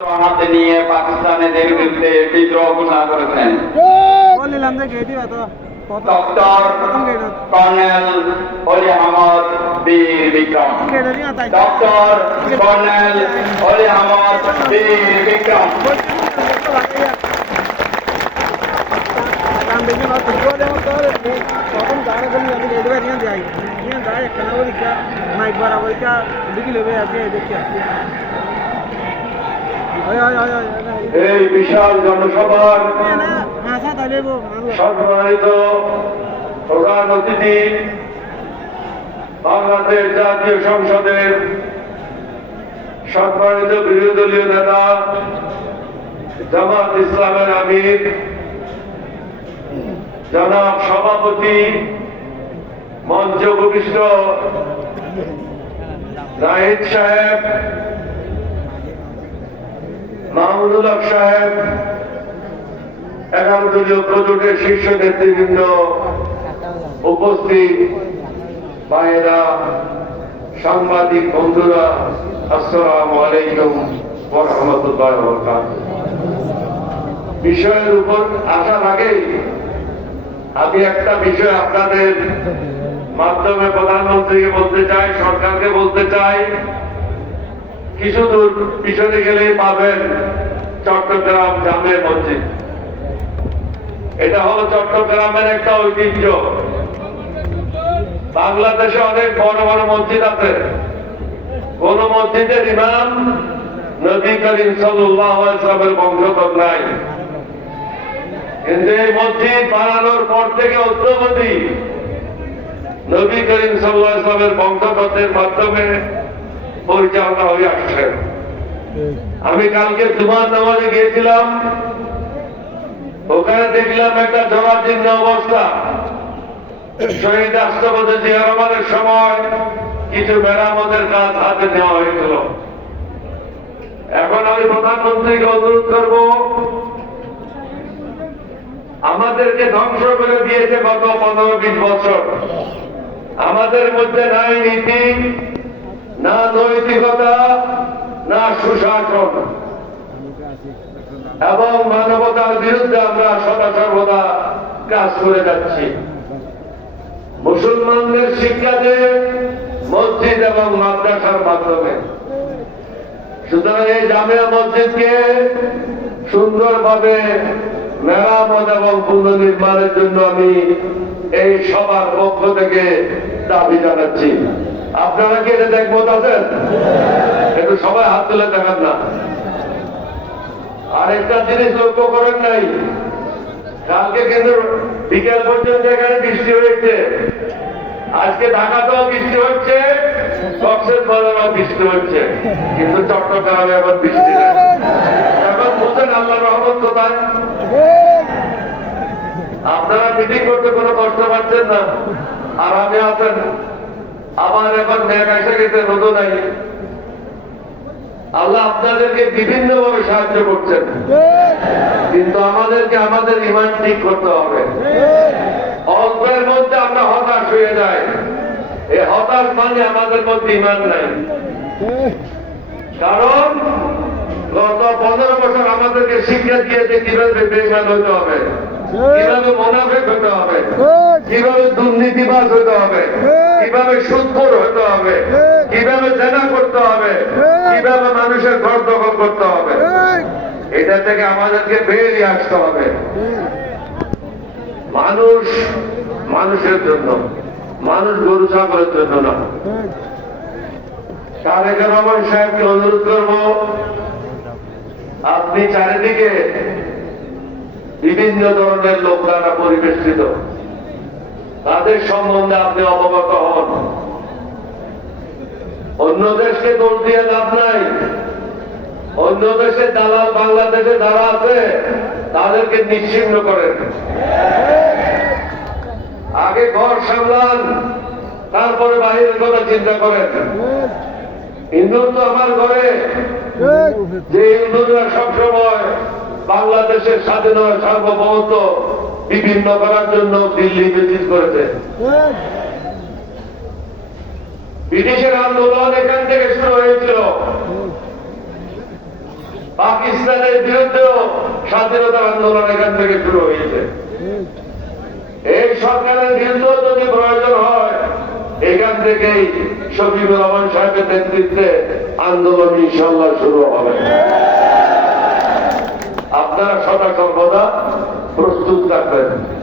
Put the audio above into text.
হাতে নিয়ে পাকিস্তানিদের বিরুদ্ধে বিদ্রোহ ঘোষণা করেছেন ডক্টর কর্নেল অলি আহমদ বীর বিক্রম। ডক্টর কর্নেল অলি আহমদ বীর বিক্রম। এই বিশাল জনসভার সম্মানিত প্রধান অতিথি, বাংলাদেশ জাতীয় সংসদের সম্মানিত বিরোধী দলীয় নেতা জামাত ইসলামের আমির জনাব সভাপতি, মঞ্চ উপবিষ্ট নাহিদ সাহেব, মাহমুদুল হক সাহেব, 11 দলীয় প্রজোটের শীর্ষ নেতৃবৃন্দ, উপস্থিত ভাইয়েরা, সাংবাদিক বন্ধুরা, আসসালামু আলাইকুম ওয়া রাহমাতুল্লাহি ওয়া বারাকাতুহু। বিষয়ের উপর আসার আগেই আমি একটা বিষয় আপনাদের মাধ্যমে প্রধানমন্ত্রীকে বলতে চাই, সরকারকে বলতে চাই। কিছু দূর পিছনে গেলেই পাবেন চট্টগ্রাম জামে মসজিদ। এটা হলো চট্টগ্রামের একটা ঐতিহ্য। বাংলাদেশে অনেক বড় বড় মসজিদ আছে, কোন মসজিদের ইমাম নবী করিম সাল্লাল্লাহু আলাইহি ওয়াসাল্লামের বংশধর নাই, কিন্তু এই মসজিদ বানানোর পর থেকে অদ্যাবধি নবী করিম সাল্লাল্লাহু আলাইহি ওয়াসাল্লামের বংশধরদের মাধ্যমে পরিচালনা হয়ে আসছে। আমি কালকে জুমার নামাজে গিয়েছিলাম, ওখানে দেখলাম একটা জরাজীর্ণ অবস্থা। শহীদ রাষ্ট্রপতি জিয়া রহমানের সময় কিছু মেরামতের কাজ হাতে নেওয়া হয়েছিল। এখন আমি প্রধানমন্ত্রীকে অনুরোধ করব, আমাদেরকে ধ্বংস করে দিয়েছে গত 15-20 বছর। আমাদের মধ্যে নাই নীতি, না নৈতিকতা, না সুশাসন, এবং মানবতার বিরুদ্ধে আমরা সদা সর্বদা কাজ করে যাচ্ছি। মুসলমানদের শিক্ষা দিয়ে মসজিদ এবং মাদ্রাসার মাধ্যমে। সুতরাং এই জামিয়া মসজিদকে সুন্দরভাবে মেরামত এবং পুনর্নির্মাণের জন্য আমি এই সবার পক্ষ থেকে দাবি জানাচ্ছি। আপনারা কি এটা দেখমত আছেন? একটু সবাই হাত তুলে দেখান না। আর একটা জিনিস লক্ষ্য করেন নাই, কালকে কিন্তু বিকেল পর্যন্ত এখানে বৃষ্টি হয়েছে, আজকে ঢাকাতেও বৃষ্টি হচ্ছে, কক্সবাজারেও বৃষ্টি হচ্ছে, কিন্তু চট্টগ্রামে এখন বৃষ্টি নেই। এখন বুঝছেন আল্লাহর রহমত কোথায়? আপনারা মিটিং করতে কোনো কষ্ট পাচ্ছেন না, আরামে আছেন। আমার এখন মেঘ এসে গেছে, রোদও নাই। আল্লাহ আপনাদেরকে বিভিন্ন ভাবে সাহায্য করছেন, কিন্তু আমাদেরকে আমাদের ইমান ঠিক করতে হবে। অল্পের মধ্যে আমরা হতাশ হয়ে যাই, এই হতাশ মানে আমাদের মধ্যে ইমান নাই। কারণ গত 15 বছর আমাদেরকে শিক্ষা দিয়েছে কিভাবে বেঈমান হতে হবে, কিভাবে মুনাফিক হতে হবে, কিভাবে দুর্নীতিবাজ হতে হবে, কিভাবে সুদখোর হতে হবে, কিভাবে জেনা করতে হবে, কিভাবে মানুষের ঘর দখল করতে হবে। এটা থেকে আমাদেরকে বেরিয়ে আসতে হবে। মানুষ মানুষের জন্য, মানুষ গরু ছাগলের জন্য না। তারেক রহমান সাহেবকে অনুরোধ করব, আপনি চারিদিকে বিভিন্ন ধরনের লোক দ্বারা পরিবেষ্টিত, তাদের সম্বন্ধে আপনি অবগত হন। অন্য দেশকে দোষ দিয়ে লাভ নাই। অন্য দেশের দালাল বাংলাদেশে যারা আছে তাদেরকে নিশ্চিহ্ন করেন। আগে ঘর সামলান, তারপরে বাহিরের কথা চিন্তা করেন। হিন্দুত্ব আমার ঘরে, যে হিন্দুরা সবসময় বাংলাদেশের স্বাধীনতা সার্বভৌমত্ব বিভিন্ন করার জন্য দিল্লি ভিজিট করেছে। ব্রিটিশের আন্দোলন এখান থেকে শুরু হয়েছিল। পাকিস্তানের বিরুদ্ধেও স্বাধীনতা আন্দোলন এখান থেকে শুরু হয়েছে। এই সরকারের বিরুদ্ধেও যদি প্রয়োজন হয় এখান থেকেই শফিকুর রহমান সাহেবের নেতৃত্বে আন্দোলন ইনশাল্লাহ শুরু হবে। আপনারা সদা সর্বদা প্রস্তুত থাকবেন।